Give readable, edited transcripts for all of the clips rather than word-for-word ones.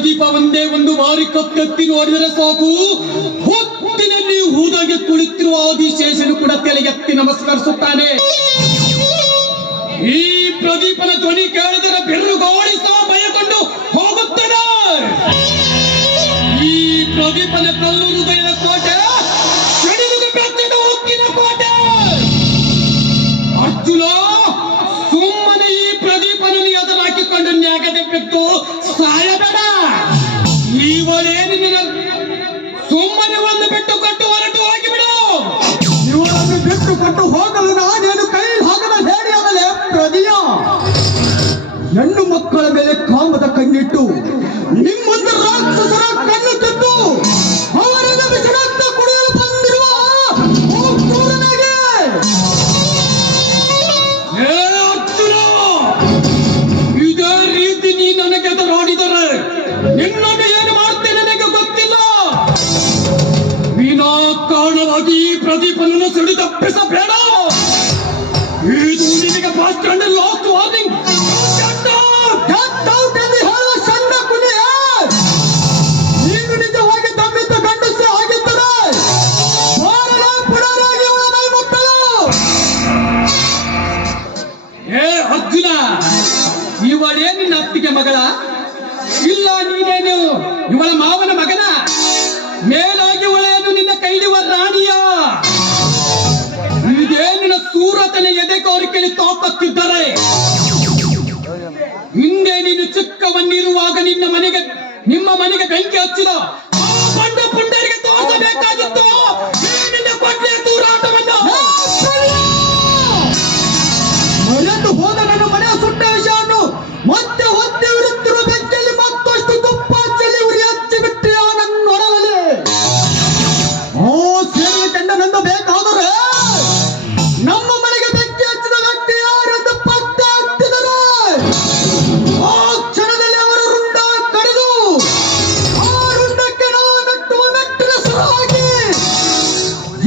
ಪ್ರದೀಪ ಒಂದೇ ಒಂದು ಬಾರಿ ಕತ್ತೆತ್ತಿ ನೋಡಿದರೆ ಸಾಕು, ಹೊತ್ತಿನಲ್ಲಿ ಹೂದಾಗೆ ಕುಳಿತಿರುವ ಆದಿಶೇಷನು ಕೂಡ ತಲೆಗೆತ್ತಿ ನಮಸ್ಕರಿಸುತ್ತಾನೆ. ಈ ಪ್ರದೀಪನ ಧ್ವನಿ ಕೇಳಿದರೆ ಬೆರುಗಾಡಿಸ ಭಯಗೊಂಡು ಹೋಗುತ್ತದೆ. ಈ ಪ್ರದೀಪನ ಕಲ್ಲು ಹೃದಯದ ಕೋಟೆ, ಸಿಡಿಲಿಗೆ ಬೆಚ್ಚಿದ ಉಕ್ಕಿನ ಕೋಟೆ. ಅರ್ಜುನ, ಸುಮ್ಮನೆ ಈ ಪ್ರದೀಪನಲ್ಲಿ ಎದುರಾಕಿಕೊಂಡು ನ್ಯಾಗದೆ ಬಿಟ್ಟು ಸಾಯಬೇಡ. ಇವಳೇನು ಸುಮ್ಮನೆ ಒಂದು ಬಿಟ್ಟು ಕೊಟ್ಟು ಹೊರಟು ಹೋಗಿಬಿಡು. ಇವಳನ್ನು ಬಿಟ್ಟು ಕೊಟ್ಟು ಹೋಗಲು ನಾನೇನು ಕೈ ಹಾಕದ ಹೇಳಿ ಆಗಲೇ ಪ್ರದಿಯ. ಹೆಣ್ಣು ಮಕ್ಕಳ ಮೇಲೆ ಕಾಮದ ಕಣ್ಣಿಟ್ಟು ನಿಮ್ಮೊಂದು ರಾಕ್ಷಸರ ಕಣ್ಣು ತೆತ್ತು ಅವರನ್ನು ವಿಷರಕ್ತ ಕುಡಿಯಲು ಬಂದಿರುವ ಕ್ರೂರನಾಗೆ. ಅರ್ಜುನ, ಇದೇ ರೀತಿ ನೀ ನನಗೆ ಎದುರಾಡಿದರೆ ನಿನ್ನನ್ನು ಏನು ಮಾಡ್ತೇನೆ ನನಗೆ ಗೊತ್ತಿಲ್ಲ. ವಿನಾಕಾರಣವಾಗಿ ಈ ಪ್ರದೀಪನನ್ನು ಸಿಡಿದಪ್ಪಿಸಬೇಡ. ಇದು ನಿನಗೆ ಫಸ್ಟ್ ಅಂಡ್ ಲಾಸ್ಟ್ ವಾರ್ನಿಂಗ್. ಹೇಳುವ ಸಣ್ಣ ಕುಲಿಯ, ನೀನು ನಿಜವಾಗಿ ತಮ್ಮಿದ್ದ ಗಂಡಸೆ ಆಗಿದ್ದರೆ ಪುಡರಾಗಿ ಅವಳ ಮೈ ಮುಟ್ಟಲು. ಏ ಅರ್ಜುನ, ಇವಳೇ ನಿನ್ನ ಅತ್ತಿಗೆ ಮಗಳ? ಇಲ್ಲ, ನೀನೇನು ಇವಳ ಮಾವನ ಮಗನ? ಮೇಲಾಗಿ ಇವಳೇನು ನಿನ್ನ ಕೈಲಿವ ರಾಣಿಯ? ಇದೇ ನಿನ್ನ ಸೂರತನ ಎದೆ ಕೋರಿಕೆಯಲ್ಲಿ ತಾಕತ್ತಿದ್ದರೆ ಹಿಂದೆ ನೀನು ಚಿಕ್ಕವನ್ನಿರುವಾಗ ನಿಮ್ಮ ಮನೆಗೆ ಬೆಂಕಿ ಹಚ್ಚಿದ ಆ ಬಂಡ ಪುಂಡರಿಗೆ ತೋರಿಸಬೇಕಾಗಿತ್ತು ನಿನ್ನ ಕೊಟ್ಟೆ ತೂರಾಟವನ್ನು. ಮರೆತು ಹೋದ ನನ್ನ ಮನೆಯ ಸುಟ್ಟ ವಿಷಯವನ್ನು ಮತ್ತೆ ಒತ್ತಿ ಉರಿಯುತ್ತಿರುವ ಬೆಂಕಿಯಲ್ಲಿ ಮತ್ತಷ್ಟು ತುಪ್ಪ ಚೆಲ್ಲಿ ಉರಿ ಹಚ್ಚಿ ಬಿಟ್ಟಿಯ ನನ್ನೊಡಲಲ್ಲಿ. ಓ ಸೇವೆ ಕಂಡನೆಂದು ಬೇಕಾದರೆ ನಮ್ಮ ಮನೆಗೆ ಬೆಂಕಿ ಹಚ್ಚಿದ ವ್ಯಕ್ತಿ ಯಾರೆಂದು ಪತ್ತೆ ಹತ್ತಿದರೆ ಆ ಕ್ಷಣದಲ್ಲಿ ಅವರು ರುಂಡ ಕಡಿದು ಆ ರುಂಡಕ್ಕೆ ನಾವು ನಟ್ಟುವ ನಟ್ಟಿನ ಸರವಾಗಿ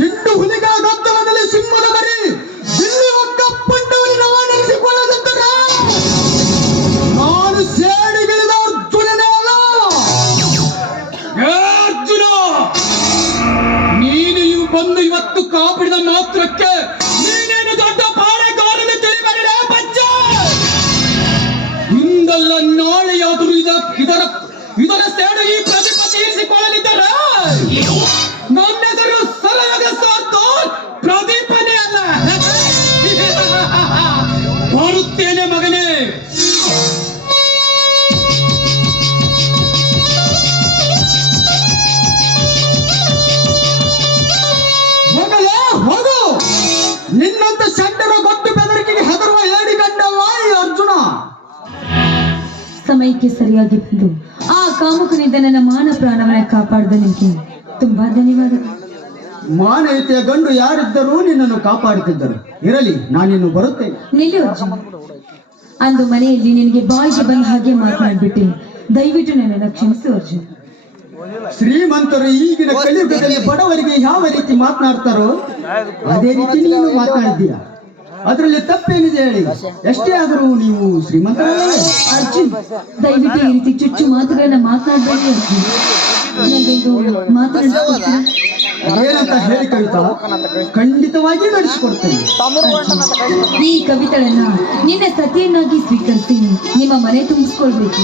ಎಂಟು ಹುಲಿಗಳ ಗದ್ದಲದಲ್ಲಿ ಸಿಂಹದ ಮರಿ ಇಲ್ಲಿ ಒಕ್ಕ ಪಂಡವಲ್ಲಿ ನಾವು ನೆನೆಸಿಕೊಳ್ಳದಿದ್ದರೆ ನಾನು ಸೇಡಿಗಿಳಿದ ಅರ್ಜುನನೇ ಅಲ್ಲ. ಏ ಅರ್ಜುನ, ನೀನು ಬಂದು ಇವತ್ತು ಕಾಪಿಡಿದ ಮಾತ್ರಕ್ಕೆ ನೀನೇನು ದೊಡ್ಡ ಪಾಳೆಗಾರನ ತಿಳಿಬರಲೇ ಬಚ್ಚ. ಹಿಂದಲ್ಲ ನಾಳೆಯಾದರೂ ಇದರ ಸೇಡು ಈ ಪ್ರದೀಪ ತೀರಿಸಿಕೊಳ್ಳಲಿದ್ದರೆ ನನ್ನ ಹೆಸರು ಸರಳಗ ಸಾರ್ಥ್ ಪ್ರದೀಪನೇ ಅಲ್ಲ. ಬರುತ್ತೇನೆ ಮಗನೇ. ಹೋಗಲೇ ಹೋಗು. ನಿನ್ನಂತ ಷಡ್ಡರ ಗೊತ್ತು ಬೆದರಿಕೆಗೆ ಹೆದರುವ ಏಡಿ ಗಂಡಲ್ಲ ಈ ಅರ್ಜುನ. ಸಮಯಕ್ಕೆ ಸರಿಯಾಗಿ ಬಂದು ಆ ಕಾಮುಕನಿಂದ ನನ್ನ ಮಾನ ಪ್ರಾಣವನ್ನ ಕಾಪಾಡಿದ ನಿಮಗೆ ತುಂಬಾ ಧನ್ಯವಾದಗಳು. ಮಾನವೀಯತೆಯ ಗಂಡು ಯಾರಿದ್ದರೂ ನಿನ್ನನ್ನು ಕಾಪಾಡುತ್ತಿದ್ದರು. ಇರಲಿ, ನಾನಿನ್ನು ಬರುತ್ತೇನೆ. ನಿಲ್ಲಿ ಅರ್ಜುನ, ಅಂದು ಮನೆಯಲ್ಲಿ ನಿನಗೆ ಬಾಯಿಗೆ ಬಂದ ಹಾಗೆ ಮಾತನಾಡ್ಬಿಟ್ಟೆ. ದಯವಿಟ್ಟು ನನ್ನನ್ನು ಕ್ಷಮಿಸು ಅರ್ಜುನ. ಶ್ರೀಮಂತರು ಈಗಿನ ಕಲಿಯುಗದಲ್ಲಿ ಬಡವರಿಗೆ ಯಾವ ರೀತಿ ಮಾತನಾಡ್ತಾರೋ ಅದೇ ರೀತಿ ನೀನು ಮಾತನಾಡಿದ್ದೀಯ. ಅದರಲ್ಲಿ ತಪ್ಪೇನಿದೆ ಹೇಳಿ? ಎಷ್ಟೇ ಆದರೂ ನೀವು ಶ್ರೀಮಂತರಲ್ಲವೇ? ಅರ್ಜುನ್, ದಯವಿಟ್ಟು ಈ ರೀತಿ ಚುಚ್ಚು ಮಾತುಗಳನ್ನ ಮಾತನಾಡಬೇಡಿ ಅರ್ಜುನ್. ನನಗೊಂದು ಮಾತನಾಡ್ತೀನಿ. ಏನಂತ ಹೇಳಿ ಕವಿತಾ? ಖಂಡಿತವಾಗಿ ನಡೆಸಿಕೊಡ್ತೇನೆ. ಈ ಕವಿತೆಗಳನ್ನ ನಿನ್ನ ಸತಿಯನ್ನಾಗಿ ಸ್ವೀಕರಿಸಿ ನಿಮ್ಮ ಮನೆ ತುಂಬಿಸ್ಕೊಳ್ಬೇಕು.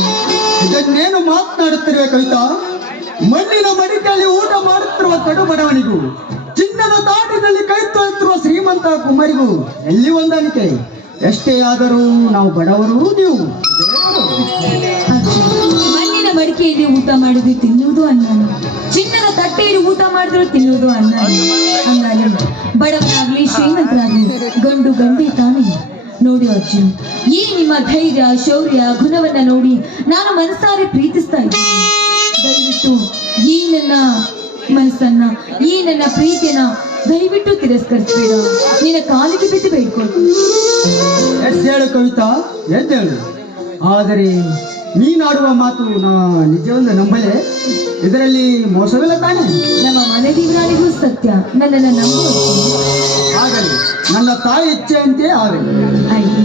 ಇದನ್ನೇನು ಮಾತನಾಡುತ್ತಿರುವೆ ಕವಿತಾ? ಮಣ್ಣಿನ ಮಡಿಕೆಯಲ್ಲಿ ಊಟ ಮಾಡುತ್ತಿರುವ ಕಡು ಬಡವನಿಗೂ ಚಿನ್ನದ ತಾಟಿನಲ್ಲಿ ಕೈ ತೊಳೆಯುತ್ತಿರುವ ಶ್ರೀಮಂತ ಕುಮಾರಿಗೂ ಎಲ್ಲಿ ಹೊಂದಾಣಿಕೆ? ಎಷ್ಟೇ ಆದರೂ ನಾವು ಬಡವರು, ನೀವು ಮಣ್ಣಿನ ಮಡಿಕೆಯಲ್ಲಿ ಊಟ ಮಾಡಿದ್ರು ತಿನ್ನುವುದು ಅನ್ನ, ಚಿನ್ನದ ತಟ್ಟೆಯಲ್ಲಿ ಊಟ ಮಾಡಿದ್ರು ತಿನ್ನುವುದು ಅನ್ನ. ಹಂಗಾಗಿ ಬಡವನಾಗ್ಲಿ ಶ್ರೀಮಂತರಾಗ್ಲಿ ಗಂಡು ಗಂಡೇ ತಾನೇ. ನೋಡಿ ಅರ್ಜುನ್, ಈ ನಿಮ್ಮ ಧೈರ್ಯ, ಶೌರ್ಯ, ಗುಣವನ್ನ ನೋಡಿ ನಾನು ಮನಸಾರೆ ಪ್ರೀತಿಸ್ತಾ ಇದ್ದೀನಿ. ದಯವಿಟ್ಟು ಈ ನನ್ನ ಮನಸ್ಸನ್ನ, ಈ ನನ್ನ ಪ್ರೀತಿಯನ್ನ ದಯವಿಟ್ಟು ತಿರಸ್ಕರಿಸಬೇಡ. ನಿನ್ನ ಕಾಲಿಗೆ ಬಿದ್ದು ಬೇಡ್ಕೊಂಡು. ಎದ್ದೇಳು ಕವಿತಾ, ಎದ್ದೇಳು. ಆದರೆ ನೀನಾಡುವ ಮಾತು ನಾ ನಿಜವೆಂದು ನಂಬಲೆ? ಇದರಲ್ಲಿ ಮೋಸವಿಲ್ಲ ತಾನೆ? ನಮ್ಮ ಮನೆ ದೇವರಾಣಿಗೂ ಸತ್ಯ, ನನ್ನನ್ನು ನಂಬು. ಆಗಲಿ, ನನ್ನ ತಾಯಿ ಇಚ್ಛೆಯಂತೆ ಆಗಲಿ. ಆಯ್ತು.